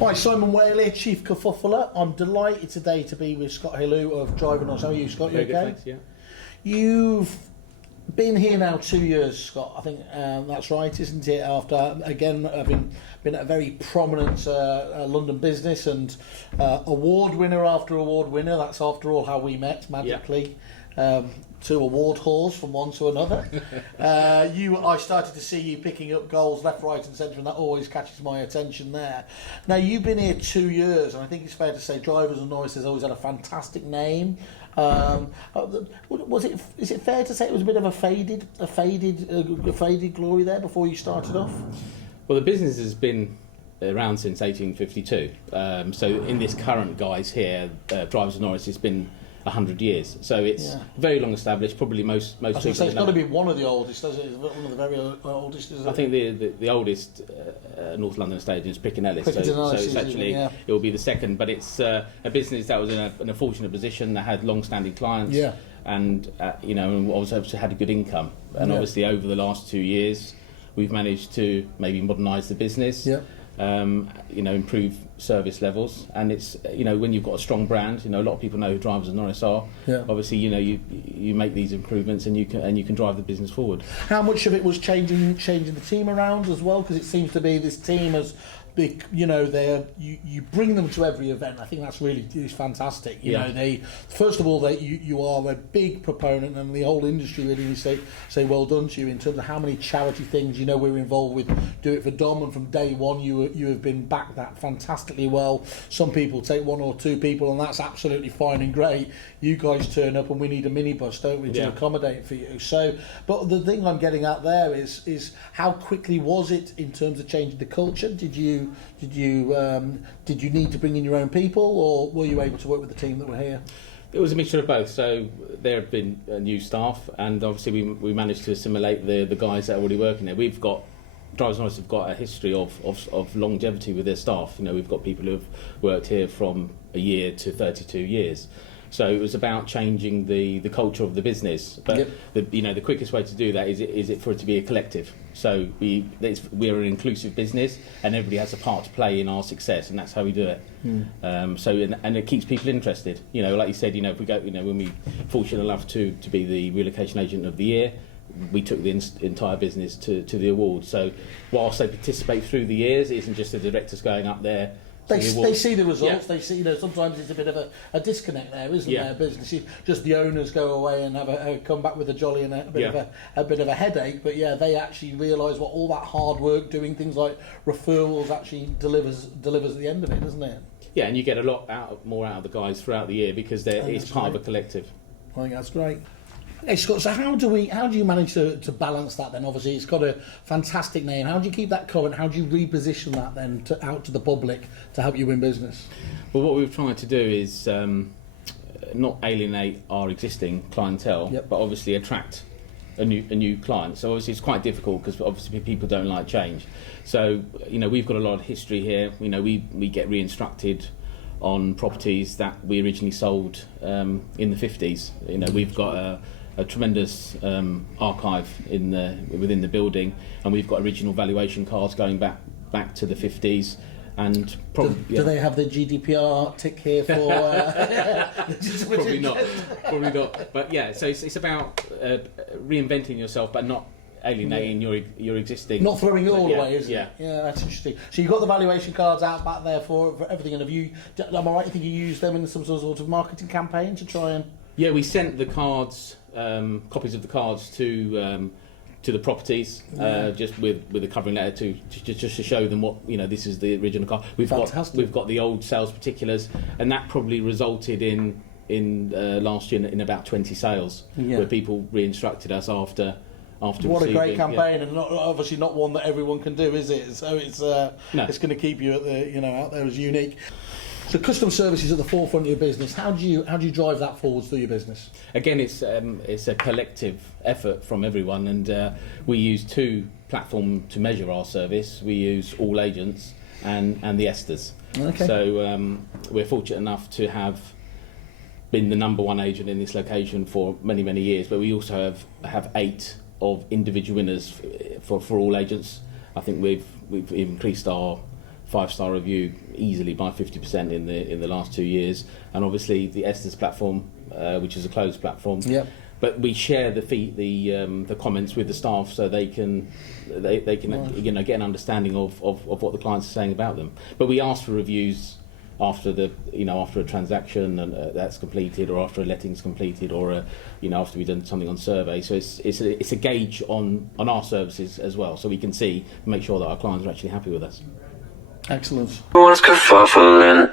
Hi, Simon Whaley, Chief Kerfuffler. I'm delighted today to be with Scott Hailou of Drivers Norris. How are you, Scott? You Very okay? good, thanks, yeah. You've been here now 2 years, Scott. I think that's right, isn't it? After, again, having been at a very prominent London business and award winner after award winner. That's after all how we met, magically. Yeah. Two award halls from one to another. I started to see you picking up goals left, right and centre, and that always catches my attention there. Now, you've been here 2 years, and I think it's fair to say Drivers Norris has always had a fantastic name. Is it fair to say it was a bit of a faded glory there before you started off? Well, the business has been around since 1852. So in this current guise here, Drivers Norris has been 100 years, so it's very long established. Probably most people. It's got to be one of the oldest, doesn't it? One of the very oldest. Isn't it? I think the oldest North London estate agent is Piccadilly. So it's actually it will be the second. But it's a business that was in a fortunate position that had long-standing clients. Yeah. And also had a good income. And obviously over the last 2 years, we've managed to maybe modernise the business. Yeah. Improve service levels, and it's when you've got a strong brand, a lot of people know who Drivers Norris are. Yeah. Obviously, you make these improvements, and you can drive the business forward. How much of it was changing the team around as well? Because it seems to be this team has. You bring them to every event. I think that's really is fantastic. You first of all, you are a big proponent, and the whole industry really say well done to you in terms of how many charity things we're involved with. Do It for Dom, and from day one you have been backed that fantastically well. Some people take one or two people, and that's absolutely fine and great. You guys turn up, and we need a minibus, don't we, to accommodate for you. So, but the thing I'm getting at there is how quickly was it in terms of changing the culture? Did you need to bring in your own people, or were you able to work with the team that were here? It was a mixture of both. So there have been new staff, and obviously we managed to assimilate the guys that are already working there. Drivers Norris have got a history of longevity with their staff. We've got people who have worked here from a year to 32 years. So it was about changing the culture of the business. But the quickest way to do that is for it to be a collective. So we're an inclusive business, and everybody has a part to play in our success, and that's how we do it. And it keeps people interested. Like you said, if we go, when we fortunate enough to be the relocation agent of the year, we took the entire business to the award. So whilst they participate through the years, it isn't just the directors going up there. They see the results. They see, sometimes it's a bit of a disconnect there, isn't there? Business, just the owners go away and have come back with a jolly and a bit of a headache. But they actually realise what all that hard work doing things like referrals actually delivers at the end of it, doesn't it? Yeah, and you get a lot more out of the guys throughout the year because it's part of a collective. I think that's great. Hey Scott, so how do you manage to balance that then? Obviously it's got a fantastic name. How do you keep that current? How do you reposition that then out to the public to help you win business? Well, what we've tried to do is not alienate our existing clientele, but obviously attract a new client. So obviously it's quite difficult because obviously people don't like change. So we've got a lot of history here. We get re-instructed on properties that we originally sold in the 50s. We've got a tremendous archive within the building, and we've got original valuation cards going back to the 50s. And do they have the GDPR tick here for? Probably not. But so it's about reinventing yourself, but not alienating your existing. Not throwing it all away, is it? Yeah, that's interesting. So you've got the valuation cards out back there for everything, and am I right to think you use them in some sort of marketing campaign to try and? Yeah, we sent the cards, copies of the cards to the properties, just with a covering letter just to show them what this is the original card. We've got the old sales particulars, and that probably resulted in last year in about 20 sales where people re-instructed us after. What a great campaign, and obviously not one that everyone can do, is it? So it's going to keep you at out there as unique. So customer service is at the forefront of your business. How do you drive that forwards through your business? Again, it's a collective effort from everyone, and we use two platforms to measure our service. We use All Agents and the ESTAS. Okay. So we're fortunate enough to have been the number one agent in this location for many years, but we also have 8 of individual winners for All Agents. I think we've increased our 5-star review easily by 50% in the last 2 years, and obviously the ESTAS platform, which is a closed platform. Yep. But we share the comments with the staff, so they can get an understanding of what the clients are saying about them. But we ask for reviews after after a transaction and that's completed, or after a letting's completed, or after we've done something on survey. So it's a gauge on our services as well, so we can make sure that our clients are actually happy with us. Excellent. Everyone's kerfuffling.